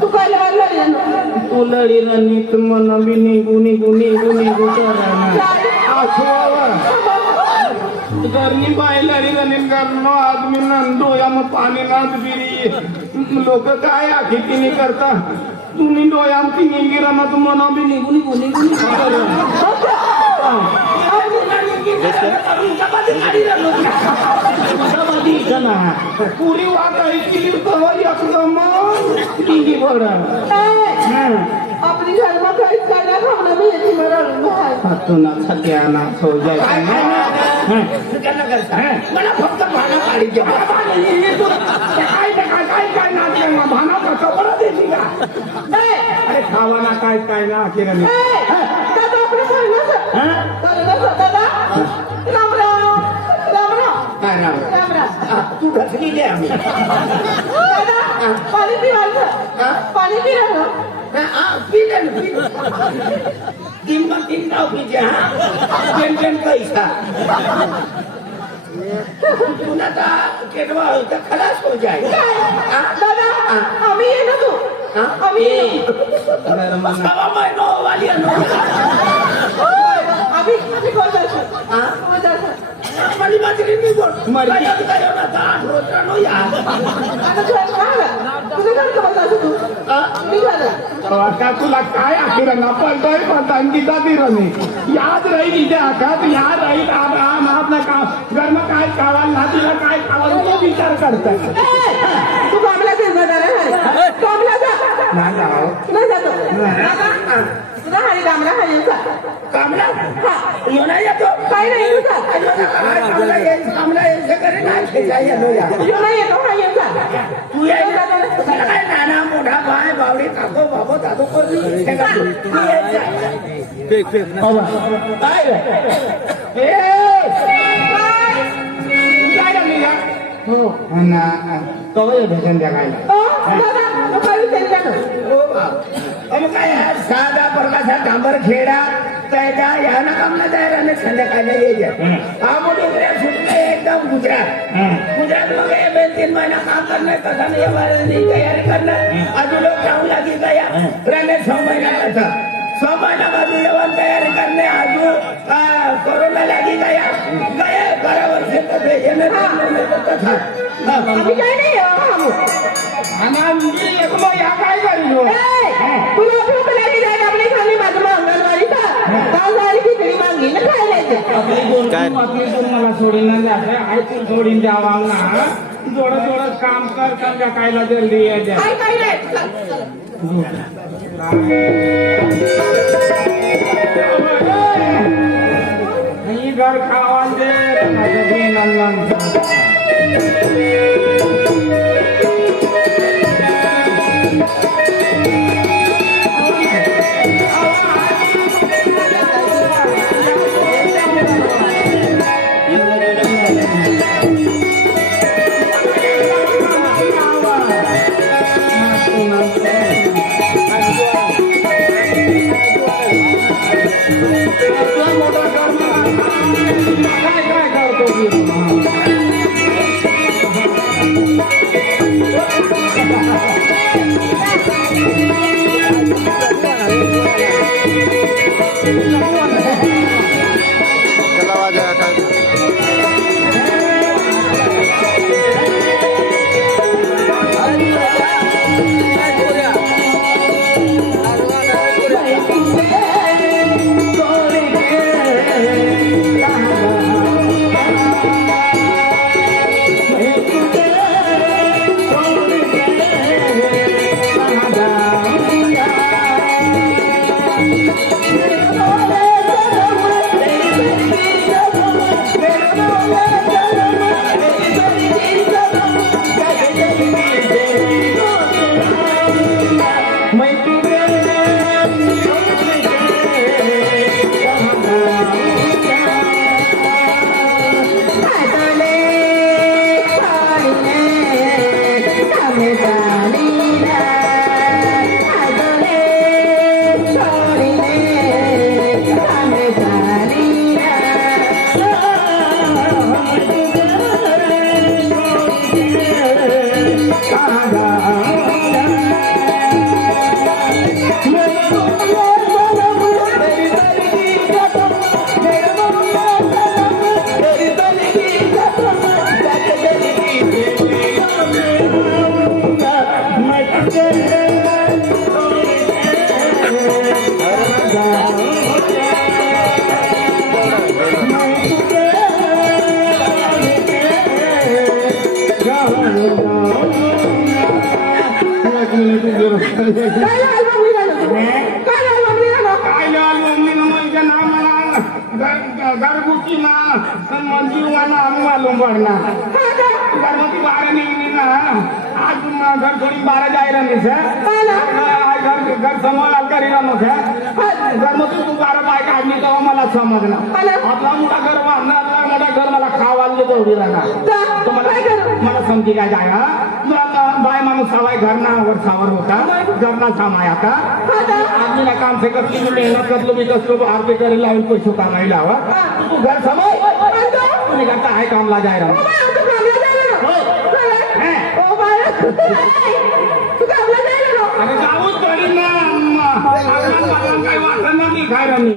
तू काय तू लढी नीत मन बी निघू निघू निघू निघू घरनी बाई लढी रनिंग करनो आदमी नंदो या मग पाणी नाच बिरी लोक काय आखी करता तुम्ही डोयाम ती निंगी रमा तू मना बी निघू निघू निघू पुरी वाटाई केली तर एकदम निंगी पडा अपनी घर में कहीं खाना खाना भी यही मरा तू ना सत्या ना सो जाए मला फक्त भाना काढी घ्या काय ना भाना कसं बरं देते का अरे खावा ना काय ना किरण दादा अपने दादा राम राम राम राम काय नाव राम राम तू घसली दे आम्ही दादा पाणी पिवायचं पाणी पिरायचं तीन गाव पीजे हाँ पैसा पुन्हा केटवा होता खलास हो जाए दादा आम्ही ये ना तू आम्ही महिनो वाली आम्ही कोण दर्शन माझी माझी मी बोल मर्जी ना दाट रोज नो यार आता तुला काय अखेर ना पलटोय पलटांगी जाती रमी याद राहील इथे आखात याद राहील आम आपला काम घर में काय खावा नातीला काय खावा तो विचार करताय तू कामला जाणार आहे कामला जा नाही जाओ नाही जातो तुझा हारी कामला हारी कामला यो नाही येतो काय नाही तुझा कामला यायचं करे नाही यो नाही येतो हा येतो तू काय नाना मोठा भाई बावडी काको बाबो दादो कोणी कवय भेटन द्या काय काय साधा प्रकाशा डांबर खेडा त्याच्या या ना कामला तयार आणि संध्याकाळला ये हा मोठे सुटले एकदम गुजरात मग 3 महिना काम करना कसा नहीं तैयारी करना अजून लोग जाऊन लगी गया रहने 6 महीना था 6 महीना बाद जेवण तैयारी करने आजू कोरोना लगी गया गए 12 वर्ष तो भेजे में था अभी काय नाही आणि एकलो या काय करू तुला आपली जायला आपली खाली बाजूला अंगणवाडी का खिचडी मागली ना खायला आपली दोन मला सोडीन ना जाते आई तू सोडीन द्यावा ना जोडत काम कर संध्याकाळला जल्दी ये जा काय नाही घर खावा दे काय लाल बाबरी झालं तू? काय लाल बाबरी झालं? काय लाल मम्मी म्हणजे ना मला घरगुती ना जीवाना मालूम पडना हा का? घरगुती बारा निघली ना आज घर थोडी बारा जाय रही सर हा ना? घर समोर करी रहो सर घरमधून तू बारा बाय काढली तेव्हा मला समजणार हा ना? आपला मोठा घर बांधणार आपला मोठा घर मला खावायला देतो उभी राहणार जा, काय करू? मला समजी काय जाय बाय माणूस सवाय घरना वर सावर होता घरना सामाय आता हा का? आदमी ना काम से कसली मी मेहनत करलो मी कसलो आरती करे लावून पैसे कमायला हवा तू घर समोर म्हणतो? तुम्ही करता आहे कामला जाय ओ रहा बाय, तू कामला जायला नको. हे. ओ बाय, तू कामला जायला नको. अरे जाऊच पडीन ना काय वाटत नाही खाय रहा